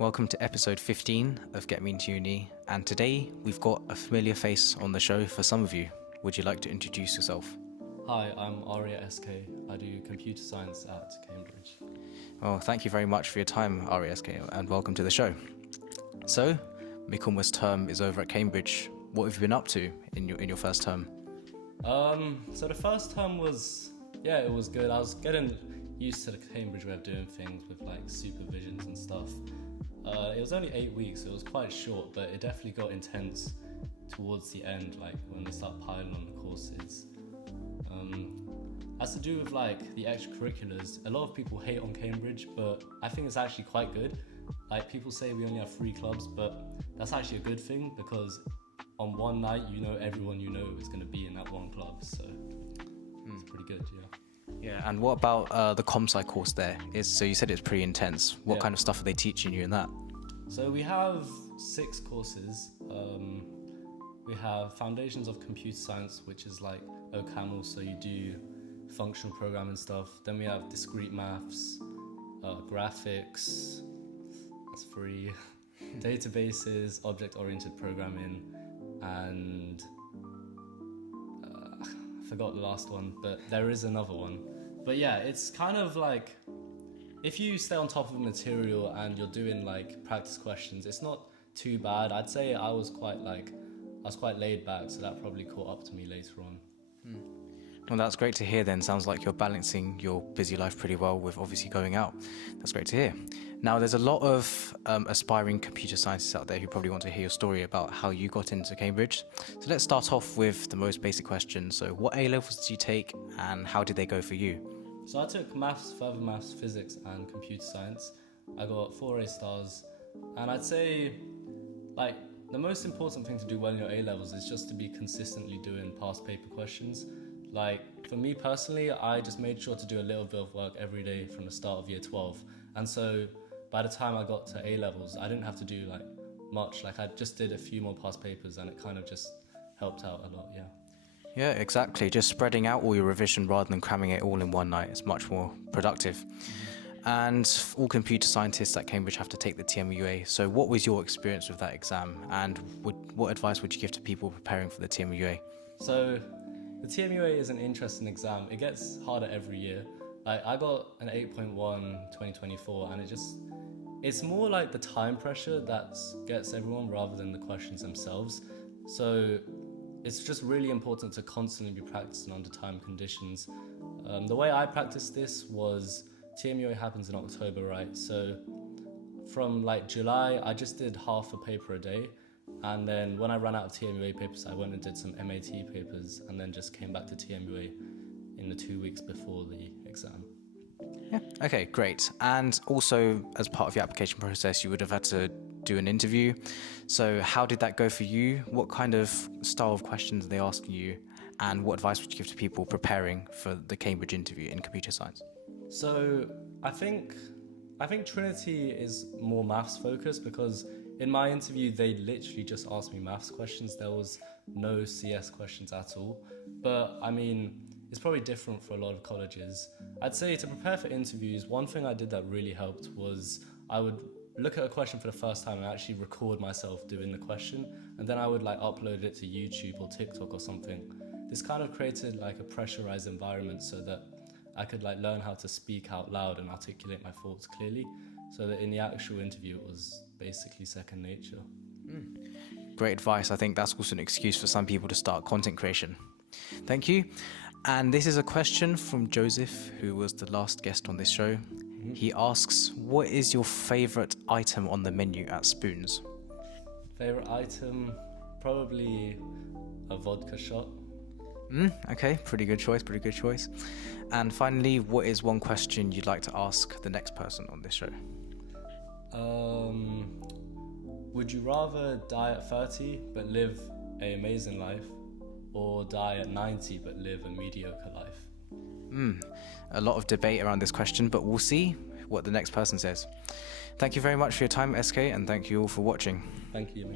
Welcome to episode 15 of Get Me Into Uni, and today we've got a familiar face on the show for some of you. Would you like to introduce yourself? Hi, I'm Aryaa SK. I do computer science at Cambridge. Well, thank you very much for your time, Aryaa SK, and welcome to the show. So, Michaelmas term is over at Cambridge. What have you been up to in your first term? So the first term was, it was good. I was getting used to the Cambridge way of doing things with like supervisions and stuff. It was only 8 weeks, so it was quite short, but it definitely got intense towards the end, like when they start piling on the courses. Has to do with like the extracurriculars. A lot of people hate on Cambridge, but I think it's actually quite good. Like people say we only have 3 clubs, but that's actually a good thing because on one night, everyone is going to be in that one club, so it's pretty good, Yeah, and what about the comp sci course there? So you said it's pretty intense. What kind of stuff are they teaching you in that? So we have 6 courses. We have Foundations of Computer Science, which is like OCaml, so you do functional programming stuff. Then we have Discrete Maths, Graphics, that's free, Databases, Object-Oriented Programming, and I forgot the last one, but there is another one. But yeah, it's kind of like, if you stay on top of the material and you're doing like practice questions, it's not too bad. I'd say I was quite laid back, so that probably caught up to me later on. Well, that's great to hear then. Sounds like you're balancing your busy life pretty well with obviously going out. That's great to hear. Now, there's a lot of aspiring computer scientists out there who probably want to hear your story about how you got into Cambridge. So let's start off with the most basic question. So what A-levels did you take and how did they go for you? So I took maths, further maths, physics and computer science. I got 4 A stars, and I'd say like the most important thing to do well in your A-levels is just to be consistently doing past paper questions. Like for me personally, I just made sure to do a little bit of work every day from the start of year 12. And so by the time I got to A-levels, I didn't have to do like much. Like I just did a few more past papers and it kind of just helped out a lot, yeah. Yeah, exactly. Just spreading out all your revision rather than cramming it all in one night is much more productive. And all computer scientists at Cambridge have to take the TMUA. So what was your experience with that exam? And what advice would you give to people preparing for the TMUA? So the TMUA is an interesting exam. It gets harder every year. Like I got an 8.1 2024 and it's more like the time pressure that gets everyone rather than the questions themselves. So it's just really important to constantly be practicing under time conditions. The way I practiced this was TMUA happens in October, right? So from like July, I just did half a paper a day. And then when I ran out of TMUA papers, I went and did some MAT papers and then just came back to TMUA in the 2 weeks before the exam. Yeah. Okay, great. And also, as part of your application process, you would have had to do an interview. So how did that go for you? What kind of style of questions are they asking you? And what advice would you give to people preparing for the Cambridge interview in computer science? So I think Trinity is more maths focused because in my interview, they literally just asked me maths questions. There was no CS questions at all. But I mean, it's probably different for a lot of colleges. I'd say to prepare for interviews, one thing I did that really helped was I would look at a question for the first time and actually record myself doing the question. And then I would like upload it to YouTube or TikTok or something. This kind of created like a pressurized environment so that I could like learn how to speak out loud and articulate my thoughts clearly. So that in the actual interview, it was basically second nature. Great advice. I think that's also an excuse for some people to start content creation. Thank you. And this is a question from Joseph, who was the last guest on this show. He asks, what is your favorite item on the menu at Spoons? Favorite item? Probably a vodka shot. Okay, pretty good choice. And finally, what is one question you'd like to ask the next person on this show? Would you rather die at 30 but live an amazing life, or die at 90 but live a mediocre life? A lot of debate around this question, but we'll see what the next person says. Thank you very much for your time, SK, and thank you all for watching. Thank you.